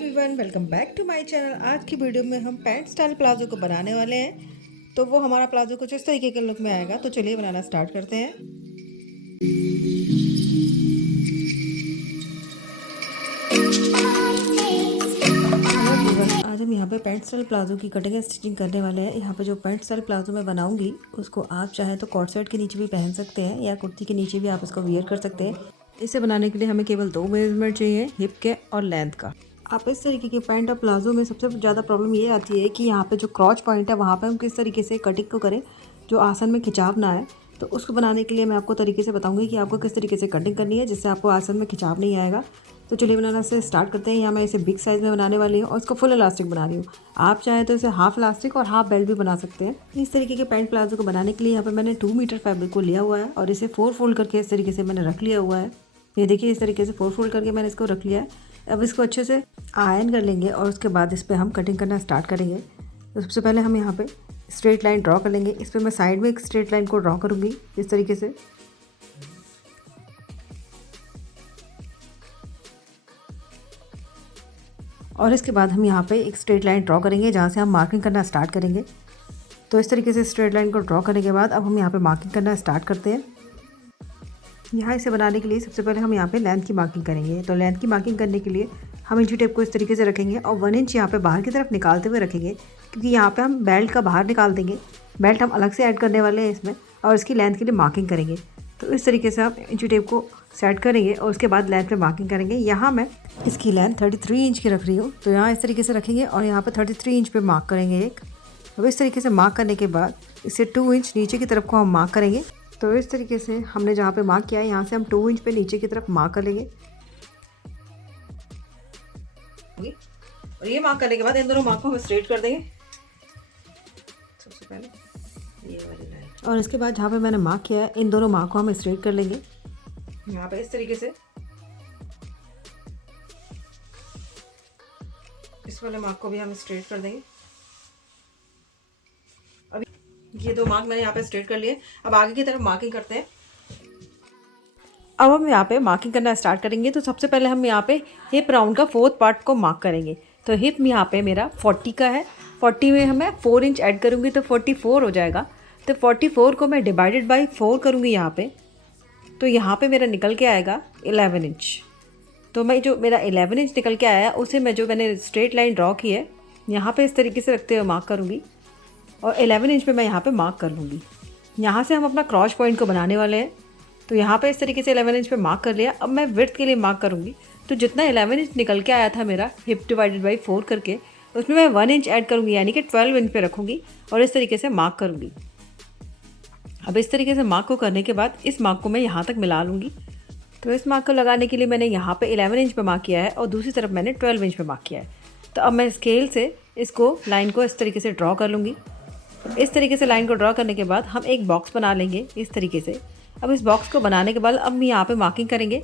Everyone, welcome back to my channel. आज की video में हम पैंट स्टाइल प्लाजो को बनाने वाले हैं। तो वो हमारा प्लाजो कुछ इस तरीके के लुक में आएगा। तो चलिए बनाना स्टार्ट करते हैं। हेलो एवरीवन, आज हम यहाँ पे पैंट स्टाइल प्लाजो की कटिंग एंड स्टिचिंग करने वाले हैं। यहाँ पे जो पैंट स्टाइल प्लाजो मैं बनाऊंगी उसको आप चाहें तो कॉर्ड सेट के नीचे भी पहन सकते हैं या कुर्ती के नीचे भी आप इसको वियर कर सकते हैं। इसे बनाने के लिए हमें केवल 2 मेजरमेंट चाहिए, हिप के और लेंथ का। आप इस तरीके के पैंट और प्लाजो में सबसे ज़्यादा प्रॉब्लम ये आती है कि यहाँ पे जो क्रॉच पॉइंट है वहाँ पे हम किस तरीके से कटिंग को करें जो आसन में खिंचाव ना आए। तो उसको बनाने के लिए मैं आपको तरीके से बताऊंगी कि आपको किस तरीके से कटिंग करनी है जिससे आपको आसन में खिंचाव नहीं आएगा। तो चलिए बनाना से स्टार्ट करते हैं। यहाँ मैं इसे बिग साइज़ में बनाने वाली हूँ और इसको फुल इलास्टिक बना रही हूँ। आप चाहें तो इसे हाफ इलास्टिक और हाफ बेल्ट भी बना सकते हैं। इस तरीके के पैंट प्लाजो को बनाने के लिए यहाँ पर मैंने 2 मीटर फैब्रिक को लिया हुआ है और इसे 4 फोल्ड करके इस तरीके से मैंने रख लिया हुआ है। ये देखिए, इस तरीके से 4 फोल्ड करके मैंने इसको रख लिया है। अब इसको अच्छे से आयरन कर लेंगे और उसके बाद इस पर हम कटिंग करना स्टार्ट करेंगे। तो सबसे पहले हम यहाँ पे स्ट्रेट लाइन ड्रॉ कर लेंगे। इस पर मैं साइड में एक स्ट्रेट लाइन को ड्रॉ करूँगी इस तरीके से। और इसके बाद हम यहाँ पे एक स्ट्रेट लाइन ड्रॉ करेंगे जहाँ से हम मार्किंग करना स्टार्ट करेंगे। तो इस तरीके से स्ट्रेट लाइन को ड्रॉ करने के बाद अब हम यहाँ पे मार्किंग करना स्टार्ट करते हैं। यहाँ इसे बनाने के लिए सबसे पहले हम यहाँ पे लेंथ की मार्किंग करेंगे। तो लेंथ की मार्किंग करने के लिए हम इंची टेप को इस तरीके से रखेंगे और 1 इंच यहाँ पे बाहर की तरफ निकालते हुए रखेंगे, क्योंकि यहाँ पे हम बेल्ट का बाहर निकाल देंगे। बेल्ट हम अलग से ऐड करने वाले हैं इसमें और इसकी लेंथ के लिए मार्किंग करेंगे। तो इस तरीके से आप इंची टेप को सेट करेंगे और उसके बाद लेंथ पे मार्किंग करेंगे। यहाँ मैं इसकी लेंथ 33 इंच की रख रही हूँ। तो यहाँ इस तरीके से रखेंगे और यहाँ पर 33 इंच पे मार्क करेंगे एक। अब इस तरीके से मार्क करने के बाद इसे 2 इंच नीचे की तरफ को हम मार्क करेंगे। तो इस तरीके से हमने जहाँ पे मार्क किया है यहाँ से हम 2 इंच पे नीचे की तरफ मार्क कर लेंगे। और ये मार्क करने के बाद इन दोनों मार्क को हम स्ट्रेट कर देंगे सबसे पहले ये वाली लाइन। और इसके बाद जहाँ पे मैंने मार्क किया है इन दोनों मार्क को हम स्ट्रेट कर लेंगे यहाँ पे इस तरीके से। इस वाले मार्क को भी हम स्ट्रेट कर देंगे। अभी ये 2 मार्क मैंने यहाँ पे स्ट्रेट कर लिए। अब आगे की तरफ मार्किंग करते हैं। अब हम यहाँ पे मार्किंग करना स्टार्ट करेंगे। तो सबसे पहले हम यहाँ पे हिप राउंड का 4th पार्ट को मार्क करेंगे। तो हिप यहाँ पे मेरा 40 का है। 40 में मैं 4 इंच ऐड करूँगी तो 44 हो जाएगा। तो 44 को मैं डिवाइडेड बाई 4 करूँगी यहाँ पे। तो यहाँ पे मेरा निकल के आएगा 11 इंच। तो मैं जो मेरा 11 इंच निकल के आया उसे मैं जो मैंने स्ट्रेट लाइन ड्रॉ की है यहाँ पे इस तरीके से रखते हुए मार्क करूँगी और 11 इंच पे मैं यहाँ पे मार्क कर लूँगी। यहाँ से हम अपना क्रॉच पॉइंट को बनाने वाले हैं। तो यहाँ पे इस तरीके से 11 इंच पे मार्क कर लिया। अब मैं विड्थ के लिए मार्क करूँगी। तो जितना 11 इंच निकल के आया था मेरा हिप डिवाइडेड बाई 4 करके, उसमें मैं 1 इंच ऐड करूँगी यानी कि 12 इंच पे रखूँगी और इस तरीके से मार्क करूँगी। अब इस तरीके से मार्क को करने के बाद इस मार्क को मैं यहाँ तक मिला लूँगी। तो इस मार्क को लगाने के लिए मैंने यहाँ पे 11 इंच पे मार्क किया है और दूसरी तरफ मैंने 12 इंच पे मार्क किया है। तो अब मैं स्केल से इसको लाइन को इस तरीके से ड्रॉ कर लूँगी। इस तरीके से लाइन को ड्रॉ करने के बाद हम एक बॉक्स बना लेंगे इस तरीके से। अब इस बॉक्स को बनाने के बाद अब हम यहाँ पे मार्किंग करेंगे।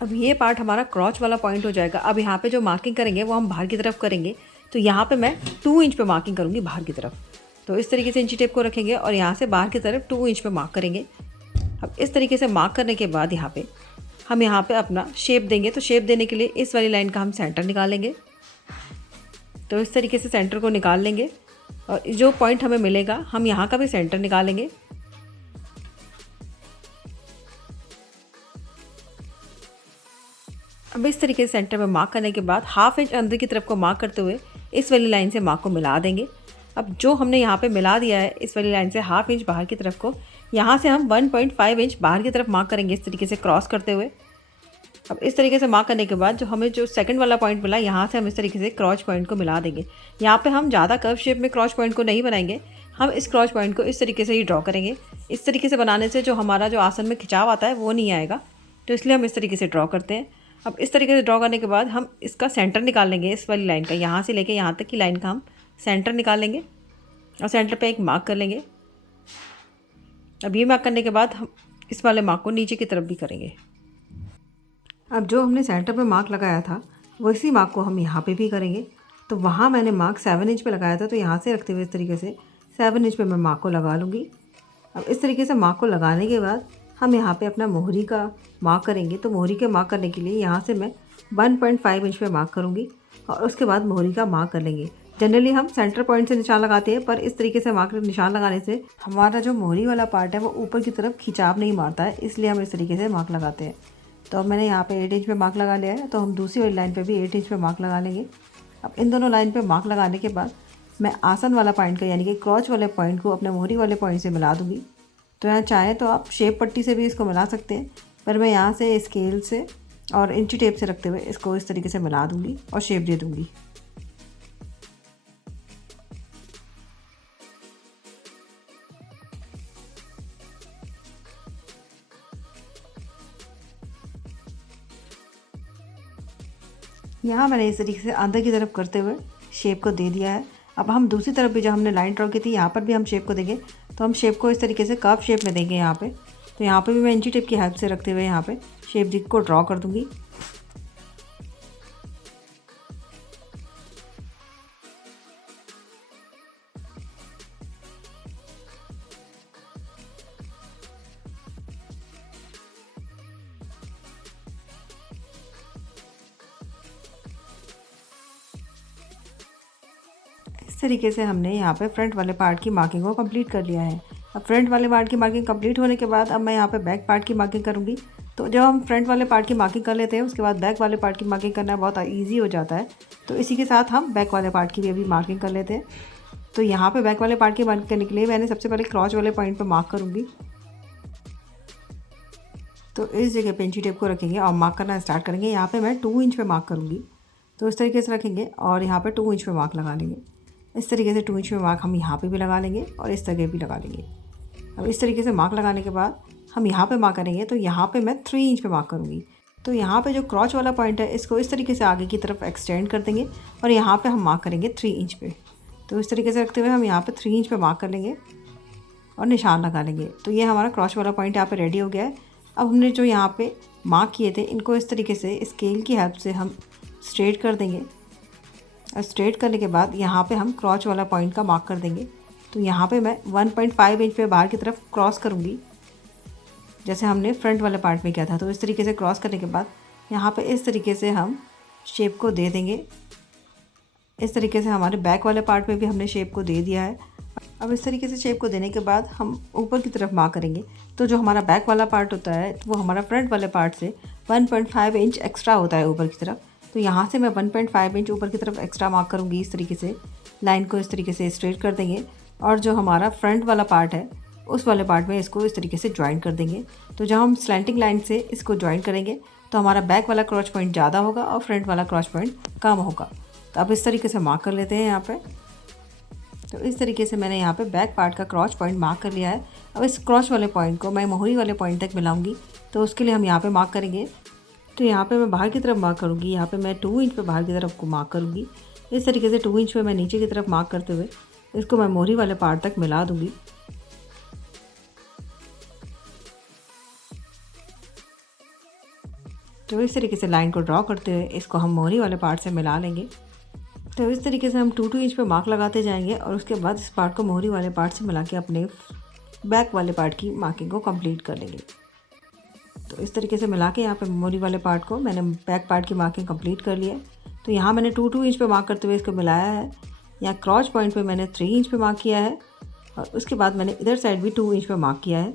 अब ये पार्ट हमारा क्रॉच वाला पॉइंट हो जाएगा। अब यहाँ पे जो मार्किंग करेंगे वो हम बाहर की तरफ करेंगे। तो यहाँ पे मैं 2 इंच पे मार्किंग करूँगी बाहर की तरफ। तो इस तरीके से इंची टेप को रखेंगे और यहाँ से बाहर की तरफ 2 इंच पे मार्क करेंगे। अब इस तरीके से मार्क करने के बाद यहाँ पे हम यहाँ पे अपना शेप देंगे। तो शेप देने के लिए इस वाली लाइन का हम सेंटर निकालेंगे। तो इस तरीके से सेंटर को निकाल लेंगे और जो पॉइंट हमें मिलेगा हम यहाँ का भी सेंटर निकालेंगे। अब इस तरीके से सेंटर में मार्क करने के बाद हाफ इंच अंदर की तरफ को मार्क करते हुए इस वाली लाइन से मार्क को मिला देंगे। अब जो हमने यहाँ पे मिला दिया है इस वाली लाइन से हाफ इंच बाहर की तरफ को, यहाँ से हम 1.5 इंच बाहर की तरफ मार्क करेंगे इस तरीके से क्रॉस करते हुए। अब इस तरीके से मार्क करने के बाद जो हमें जो सेकंड वाला पॉइंट मिला यहाँ से हम इस तरीके से क्रॉच पॉइंट को मिला देंगे। यहाँ पे हम ज़्यादा कर्व शेप में क्रॉच पॉइंट को नहीं बनाएंगे, हम इस क्रॉच पॉइंट को इस तरीके से ही ड्रॉ करेंगे। इस तरीके से बनाने से जो हमारा जो आसन में खिंचाव आता है वो नहीं आएगा, तो इसलिए हम इस तरीके से ड्रॉ करते हैं। अब इस तरीके से ड्रॉ करने के बाद हम इसका सेंटर निकाल लेंगे। इस वाली लाइन का यहाँ से लेके यहाँ तक की लाइन का हम सेंटर निकाल लेंगे और सेंटर पे एक मार्क कर लेंगे। अब ये मार्क करने के बाद हम इस वाले मार्क को नीचे की तरफ भी करेंगे। अब जो हमने सेंटर पे मार्क लगाया था वैसी मार्क को हम यहाँ पे भी करेंगे। तो वहाँ मैंने मार्क 7 इंच पे लगाया था, तो यहाँ से रखते हुए इस तरीके से 7 इंच पे मैं मार्क को लगा लूँगी। अब इस तरीके से मार्क को लगाने के बाद हम यहाँ पे अपना मोहरी का मार्क करेंगे। तो मोहरी के मार्क करने के लिए यहाँ से मैं 1.5 इंच पे मार्क करूँगी और उसके बाद मोहरी का मार्क कर लेंगे। जनरली हम सेंटर पॉइंट से निशान लगाते हैं, पर इस तरीके से मार्क निशान लगाने से हमारा जो मोहरी वाला पार्ट है वो ऊपर की तरफ खिंचाव नहीं मारता है, इसलिए हम इस तरीके से मार्क लगाते हैं। तो अब मैंने यहाँ पे 8 इंच पे मार्क लगा लिया है, तो हम दूसरी वाली लाइन पे भी 8 इंच पे मार्क लगा लेंगे। अब इन दोनों लाइन पे मार्क लगाने के बाद मैं आसन वाला पॉइंट का यानी कि क्रॉच वाले पॉइंट को अपने मोहरी वाले पॉइंट से मिला दूँगी। तो यहाँ चाहें तो आप शेप पट्टी से भी इसको मिला सकते हैं, पर मैं यहाँ से स्केल से और इंची टेप से रखते हुए इसको इस तरीके से मिला दूँगी और शेप दे दूँगी। यहाँ मैंने इस तरीके से अंदर की तरफ करते हुए शेप को दे दिया है। अब हम दूसरी तरफ भी जो हमने लाइन ड्रॉ की थी यहाँ पर भी हम शेप को देंगे, तो हम शेप को इस तरीके से कर्व शेप में देंगे यहाँ पे। तो यहाँ पे भी मैं इंची टेप की हेल्प से रखते हुए यहाँ पे शेप को ड्रॉ कर दूँगी। इस तरीके से हमने यहाँ पे फ्रंट वाले पार्ट की मार्किंग को कंप्लीट कर लिया है। अब फ्रंट वाले पार्ट की मार्किंग कंप्लीट होने के बाद अब मैं यहाँ पे बैक पार्ट की मार्किंग करूँगी। तो जब हम फ्रंट वाले पार्ट की मार्किंग कर लेते हैं उसके बाद बैक वाले पार्ट की मार्किंग करना बहुत ईजी हो जाता है। तो इसी के साथ हम बैक वाले पार्ट की भी अभी मार्किंग कर लेते हैं। तो यहाँ पर बैक वाले पार्ट की मार्किंग करने के लिए मैंने सबसे पहले क्रॉच वाले पॉइंट पर मार्क करूँगी। तो इस जगह पे इंची टेप को रखेंगे और मार्क करना स्टार्ट करेंगे। यहाँ पे मैं 2 इंच पे मार्क करूँगी, तो इस तरीके से रखेंगे और यहाँ पे 2 इंच पे मार्क लगा लेंगे। इस तरीके से 2 इंच पे मार्क हम यहाँ पे भी लगा लेंगे और इस जगह भी लगा लेंगे। अब इस तरीके से मार्क लगाने के बाद हम यहाँ पे मार्क करेंगे, तो यहाँ पे मैं 3 इंच पे मार्क करूँगी। तो यहाँ पे जो क्रॉच वाला पॉइंट है इसको इस तरीके से आगे की तरफ एक्सटेंड कर देंगे और यहाँ पर हम मार्क करेंगे 3 इंच पे। तो इस तरीके से रखते हुए हम यहाँ पर 3 इंच पे मार्क कर लेंगे और निशान लगा लेंगे। तो ये हमारा क्रॉच वाला पॉइंट यहाँ पर रेडी हो गया है। अब हमने जो यहाँ पे मार्क किए थे इनको इस तरीके से स्केल की हेल्प से हम स्ट्रेट कर देंगे और स्ट्रेट करने के बाद यहाँ पे हम क्रॉच वाला पॉइंट का मार्क कर देंगे। तो यहाँ पे मैं 1.5 इंच पे बाहर की तरफ क्रॉस करूँगी, जैसे हमने फ्रंट वाले पार्ट में किया था। तो इस तरीके से क्रॉस करने के बाद यहाँ पे इस तरीके से हम शेप को दे देंगे। इस तरीके से हमारे बैक वाले पार्ट में भी हमने शेप को दे दिया है। अब इस तरीके से शेप को देने के बाद हम ऊपर की तरफ मार्क करेंगे। तो जो हमारा बैक वाला पार्ट होता है वो हमारा फ्रंट वाले पार्ट से 1.5 इंच एक्स्ट्रा होता है ऊपर की तरफ। तो यहाँ से मैं 1.5 इंच ऊपर की तरफ एक्स्ट्रा मार्क करूँगी। इस तरीके से लाइन को इस तरीके से स्ट्रेट कर देंगे और जो हमारा फ्रंट वाला पार्ट है उस वाले पार्ट में इसको इस तरीके से ज्वाइन कर देंगे। तो जब हम स्लैंटिंग लाइन से इसको ज्वाइन करेंगे तो हमारा बैक वाला क्रॉच पॉइंट ज़्यादा होगा और फ्रंट वाला क्रॉच पॉइंट कम होगा। तो अब इस तरीके से मार्क कर लेते हैं यहाँ पर। तो इस तरीके से मैंने यहाँ पे बैक पार्ट का क्रॉच पॉइंट मार्क कर लिया है। अब इस क्रॉच वाले पॉइंट को मैं मोहरी वाले पॉइंट तक मिलाऊंगी, तो उसके लिए हम यहाँ पे मार्क करेंगे। तो यहाँ पे मैं बाहर की तरफ मार्क करूँगी। यहाँ पे मैं 2 इंच पे बाहर की तरफ को मार्क करूँगी। इस तरीके से 2 इंच पे मैं नीचे की तरफ मार्क करते हुए इसको मैं मोहरी वाले पार्ट तक मिला दूँगी। तो इस तरीके से लाइन को ड्रॉ करते हुए इसको हम मोहरी वाले पार्ट से मिला लेंगे। तो इस तरीके से हम 2 इंच पे मार्क लगाते जाएंगे और उसके बाद इस पार्ट को मोहरी वाले पार्ट से मिला के अपने बैक वाले पार्ट की मार्किंग को कंप्लीट कर लेंगे। तो इस तरीके से मिला के यहाँ पे मोहरी वाले पार्ट को मैंने बैक पार्ट की मार्किंग कंप्लीट कर लिया है। तो यहाँ मैंने 2 इंच पे मार्क करते हुए इसको मिलाया है। यहाँ क्रॉच पॉइंट पे मैंने 3 इंच पे मार्क किया है और उसके बाद मैंने इधर साइड भी 2 इंच पे मार्क किया है।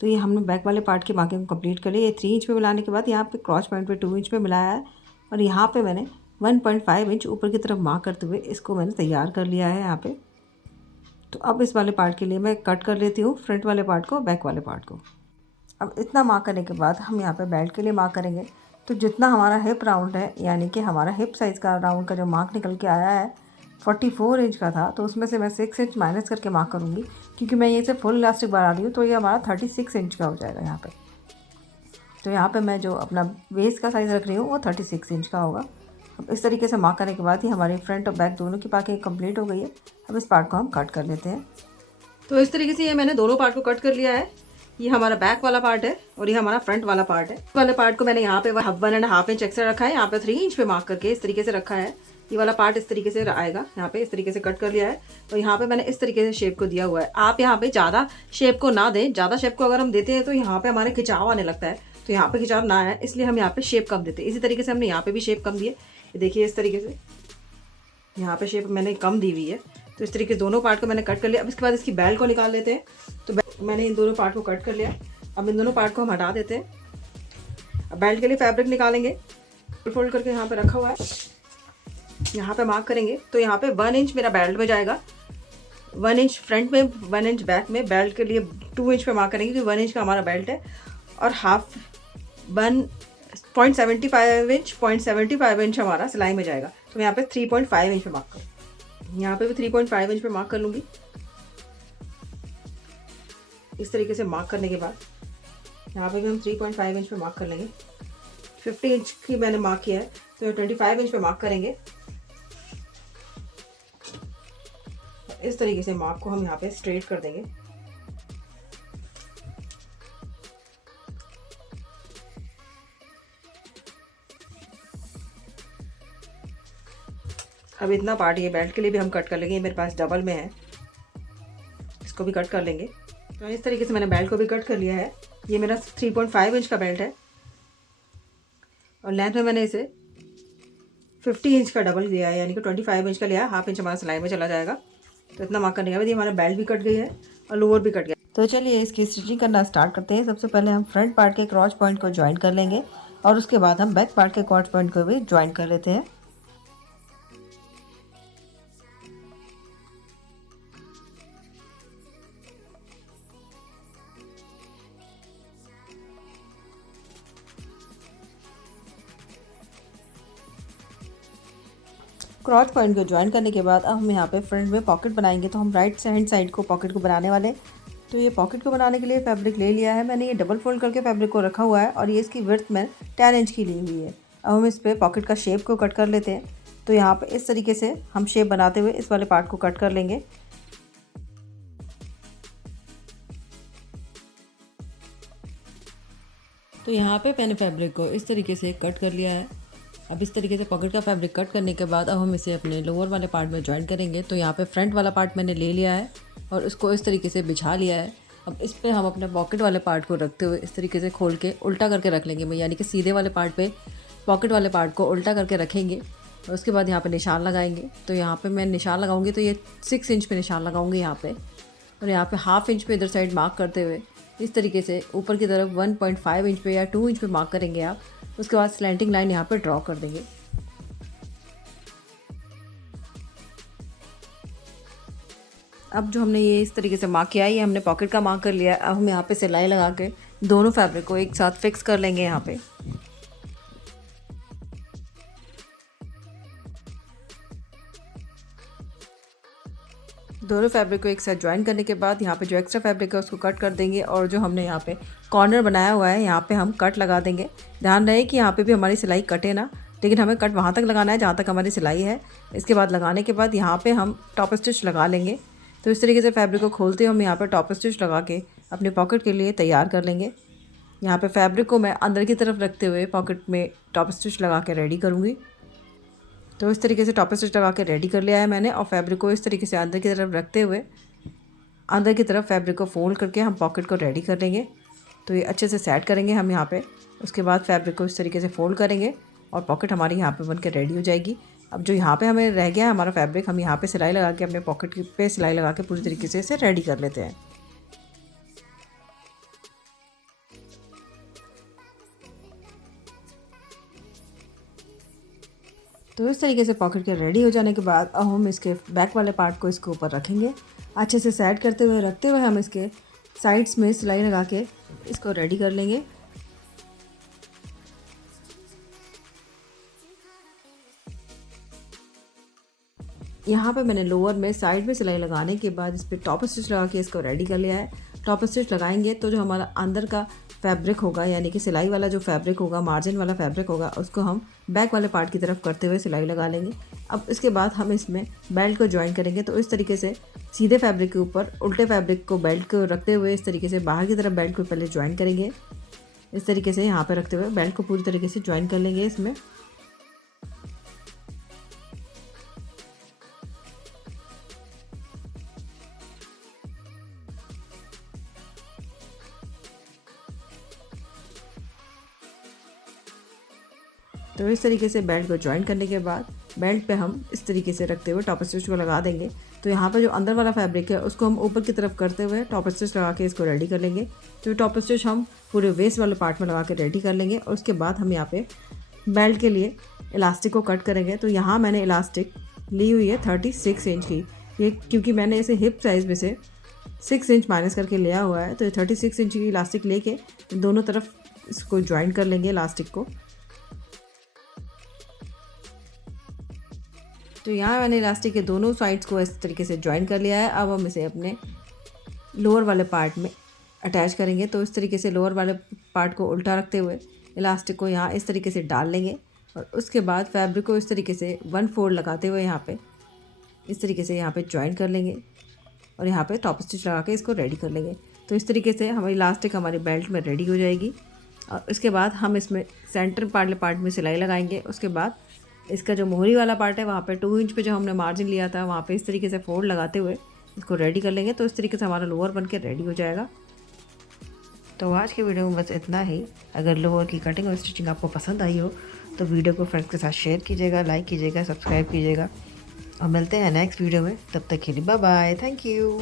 तो ये हमने बैक वाले पार्ट की मार्किंग को कंप्लीट कर लिया। ये 3 इंच पे मिलाने के बाद यहाँ पे क्रॉच पॉइंट पे 2 इंच पे मिलाया है और यहाँ पे मैंने 1.5 इंच ऊपर की तरफ मार्क करते हुए इसको मैंने तैयार कर लिया है यहाँ पे। तो अब इस वाले पार्ट के लिए मैं कट कर लेती हूँ फ्रंट वाले पार्ट को, बैक वाले पार्ट को। अब इतना मार्क करने के बाद हम यहाँ पे बेल्ट के लिए मार्क करेंगे। तो जितना हमारा हिप राउंड है, यानी कि हमारा हिप साइज़ का राउंड का जो मार्क निकल के आया है 44 इंच का था, तो उसमें से मैं 6 इंच माइनस करके मार्क करूँगी, क्योंकि मैं ये से फुल इलास्टिक बना रही हूँ। तो ये हमारा 36 इंच का हो जाएगा यहाँ पे। तो यहाँ पे मैं जो अपना वेस्ट का साइज़ रख रही हूँ वो 36 इंच का होगा। अब इस तरीके से मार्क करने के बाद ही हमारी फ्रंट और बैक दोनों की मार्किंग कंप्लीट हो गई है। अब इस पार्ट को हम कट कर लेते हैं। तो इस तरीके से ये मैंने दोनों पार्ट को कट कर लिया है। ये हमारा बैक वाला पार्ट है और ये हमारा फ्रंट वाला पार्ट है। वाले पार्ट को मैंने यहाँ पे 1.5 इंच एक्स्ट्रा रखा है, यहाँ पे 3 इंच पे मार्क करके इस तरीके से रखा है। ये वाला पार्ट इस तरीके से आएगा, यहाँ पे इस तरीके से कट कर लिया है। तो यहाँ पे मैंने इस तरीके से शेप को दिया हुआ है। आप यहाँ पे ज़्यादा शेप को ना दें, ज़्यादा शेप को अगर हम देते हैं तो यहाँ पे हमारे खिंचाव आने लगता है। तो यहाँ पे खिंचाव ना आए इसलिए हम यहाँ पे शेप कम देते हैं। इसी तरीके से हमने यहाँ पे भी शेप कम दिए। ये देखिए इस तरीके से यहाँ पे शेप मैंने कम दी हुई है। तो इस तरीके दोनों पार्ट को मैंने कट कर लिया। अब इसके बाद इसकी बेल्ट को निकाल लेते हैं। तो मैंने इन दोनों पार्ट को कट कर लिया। अब इन दोनों पार्ट को हम हटा देते हैं। अब बेल्ट के लिए फैब्रिक निकालेंगे। फोल्ड करके यहाँ पे रखा हुआ है, यहाँ पे मार्क करेंगे। तो यहाँ पे 1 इंच मेरा बेल्ट में जाएगा, 1 इंच फ्रंट में, 1 इंच बैक में। बेल्ट के लिए 2 इंच पे मार्क करेंगे क्योंकि 1 इंच का हमारा बेल्ट है। और हाफ 0.75 इंच हमारा सिलाई में जाएगा। तो मैं यहाँ पे 3.5 इंच पे मार्क करूँ। यहाँ पे भी 3.5 इंच पे मार्क कर लूँगी। इस तरीके से मार्क करने के बाद यहाँ पे भी हम 3.5 इंच पे मार्क कर लेंगे। 50 इंच की मैंने मार्क किया है तो 25 इंच पे मार्क करेंगे। इस तरीके से मार्क को हम यहाँ पे स्ट्रेट कर देंगे। अब इतना पार्ट ये बेल्ट के लिए भी हम कट कर लेंगे। ये मेरे पास डबल में है, इसको भी कट कर लेंगे। तो इस तरीके से मैंने बेल्ट को भी कट कर लिया है। ये मेरा 3.5 इंच का बेल्ट है और लेंथ में मैंने इसे 50 इंच का डबल लिया है, यानी कि 25 इंच का लिया है। हाफ इंच हमारा सिलाई में चला जाएगा। तो इतना मार्क करने के बाद ये हमारा बेल्ट भी कट गई है और लोअर भी कट गया। तो चलिए इसकी स्टिचिंग करना स्टार्ट करते हैं। सबसे पहले हम फ्रंट पार्ट के क्रॉच पॉइंट को ज्वाइन कर लेंगे और उसके बाद हम बैक पार्ट के क्रॉच पॉइंट को भी ज्वाइन कर लेते हैं। क्रॉच पॉइंट को ज्वाइन करने के बाद अब हम यहाँ पे फ्रंट में पॉकेट बनाएंगे। तो हम राइट हैंड साइड को पॉकेट को बनाने वाले। तो ये पॉकेट को बनाने के लिए फैब्रिक ले लिया है मैंने। ये डबल फोल्ड करके फैब्रिक को रखा हुआ है और ये इसकी विड्थ में 10 इंच की ली हुई है। अब हम इस पर पॉकेट का शेप को कट कर लेते हैं। तो यहाँ पे इस तरीके से हम शेप बनाते हुए इस वाले पार्ट को कट कर लेंगे। तो यहाँ पे मैंने फैब्रिक को इस तरीके से कट कर लिया है। अब इस तरीके से पॉकेट का फैब्रिक कट करने के बाद अब हम इसे अपने लोअर वाले पार्ट में ज्वाइन करेंगे। तो यहाँ पे फ्रंट वाला पार्ट मैंने ले लिया है और उसको इस तरीके से बिछा लिया है। अब इस पे हम अपने पॉकेट वाले पार्ट को रखते हुए इस तरीके से खोल के उल्टा करके रख लेंगे, यानी कि सीधे वाले पार्ट पे पॉकेट वाले पार्ट को उल्टा करके रखेंगे और उसके बाद यहाँ पे निशान लगाएंगे। तो यहाँ पे मैं निशान लगाऊंगी तो ये 6 इंच पे निशान लगाऊंगी यहाँ पे, और यहाँ पे हाफ इंच पे इधर साइड मार्क करते हुए इस तरीके से ऊपर की तरफ 1.5 इंच पे या 2 इंच पे मार्क करेंगे आप। उसके बाद स्लैंटिंग लाइन यहाँ पे ड्रॉ कर देंगे। अब जो हमने ये इस तरीके से मार्क किया है, ये हमने पॉकेट का मार्क कर लिया है। अब हम यहाँ पे सिलाई लगा के दोनों फैब्रिक को एक साथ फिक्स कर लेंगे। यहाँ पे दोनों फैब्रिक को एक साथ ज्वाइन करने के बाद यहाँ पे जो एक्स्ट्रा फैब्रिक है उसको कट कर देंगे और जो हमने यहाँ पे कॉर्नर बनाया हुआ है यहाँ पे हम कट लगा देंगे। ध्यान रहे कि यहाँ पे भी हमारी सिलाई कटे ना, लेकिन हमें कट वहाँ तक लगाना है जहाँ तक हमारी सिलाई है। इसके बाद लगाने के बाद यहाँ पे हम टॉप स्टिच लगा लेंगे। तो इस तरीके से फैब्रिक को खोलते हुए हम यहाँ पर टॉप स्टिच लगा के अपने पॉकेट के लिए तैयार कर लेंगे। यहाँ पे फैब्रिक को मैं अंदर की तरफ रखते हुए पॉकेट में टॉप स्टिच लगा के रेडी करूँगी। तो इस तरीके से टॉप स्टिच लगा के रेडी कर लिया है मैंने और फैब्रिक को इस तरीके से अंदर की तरफ रखते हुए अंदर की तरफ फैब्रिक को फोल्ड करके हम पॉकेट को रेडी कर लेंगे। तो ये अच्छे से सेट करेंगे हम यहाँ पे। उसके बाद फैब्रिक को इस तरीके से फोल्ड करेंगे और पॉकेट हमारी यहाँ पे बनकर रेडी हो जाएगी। अब जो यहाँ पे हमें रह गया है हमारा फैब्रिक, हम यहाँ पे सिलाई लगा के अपने पॉकेट पे सिलाई लगा के पूरी तरीके से इसे रेडी कर लेते हैं। तो इस तरीके से पॉकेट के रेडी हो जाने के बाद अब हम इसके बैक वाले पार्ट को इसके ऊपर रखेंगे। अच्छे से सेट करते हुए रखते हुए हम इसके साइड्स में सिलाई लगा के इसको रेडी कर लेंगे। यहाँ पे मैंने लोअर में साइड में सिलाई लगाने के बाद इस पर टॉप स्टिच लगा के इसको रेडी कर लिया है। टॉप स्टिच लगाएंगे तो जो हमारा अंदर का फैब्रिक होगा, यानी कि सिलाई वाला जो फैब्रिक होगा, मार्जिन वाला फैब्रिक होगा, उसको हम बैक वाले पार्ट की तरफ करते हुए सिलाई लगा लेंगे। अब इसके बाद हम इसमें बेल्ट को ज्वाइन करेंगे। तो इस तरीके से सीधे फैब्रिक के ऊपर उल्टे फैब्रिक को बेल्ट को रखते हुए इस तरीके से बाहर की तरफ बेल्ट को पहले ज्वाइन करेंगे। इस तरीके से यहाँ पर रखते हुए बेल्ट को पूरी तरीके से ज्वाइन कर लेंगे इसमें। तो इस तरीके से बेल्ट को ज्वाइन करने के बाद बेल्ट पे हम इस तरीके से रखते हुए टॉप स्टिच को लगा देंगे। तो यहाँ पर जो अंदर वाला फैब्रिक है उसको हम ऊपर की तरफ करते हुए टॉप स्टिच लगा के इसको रेडी कर लेंगे। तो टॉप स्टिच हम पूरे वेस्ट वाले पार्ट में लगा के रेडी कर लेंगे और उसके बाद हम यहाँ पे बेल्ट के लिए इलास्टिक को कट करेंगे। तो यहाँ मैंने इलास्टिक ली हुई है 36 इंच की, ये क्योंकि मैंने इसे हिप साइज़ में से 6 इंच माइनस करके लिया हुआ है। तो 36 इंच की इलास्टिक लेके दोनों तरफ इसको ज्वाइन कर लेंगे इलास्टिक को। तो यहाँ मैंने इलास्टिक के दोनों साइड्स को इस तरीके से ज्वाइन कर लिया है। अब हम इसे अपने लोअर वाले पार्ट में अटैच करेंगे। तो इस तरीके से लोअर वाले पार्ट को उल्टा रखते हुए इलास्टिक को यहाँ इस तरीके से डाल लेंगे और उसके बाद फैब्रिक को इस तरीके से 1 फोल्ड लगाते हुए यहाँ पे इस तरीके से यहाँ पे ज्वाइन कर लेंगे और यहाँ पे टॉप स्टिच लगा के इसको रेडी कर लेंगे। तो इस तरीके से हमारी इलास्टिक हमारी बेल्ट में रेडी हो जाएगी और उसके बाद हम इसमें सेंटर पार्ट में सिलाई लगाएंगे। उसके बाद इसका जो मोहरी वाला पार्ट है वहाँ पे 2 इंच पे जो हमने मार्जिन लिया था वहाँ पे इस तरीके से फोल्ड लगाते हुए इसको रेडी कर लेंगे। तो इस तरीके से हमारा लोअर बन के रेडी हो जाएगा। तो आज की वीडियो में बस इतना ही। अगर लोअर की कटिंग और स्टिचिंग आपको पसंद आई हो तो वीडियो को फ्रेंड्स के साथ शेयर कीजिएगा, लाइक कीजिएगा, सब्सक्राइब कीजिएगा और मिलते हैं नेक्स्ट वीडियो में। तब तक के लिए बाय बाय, थैंक यू।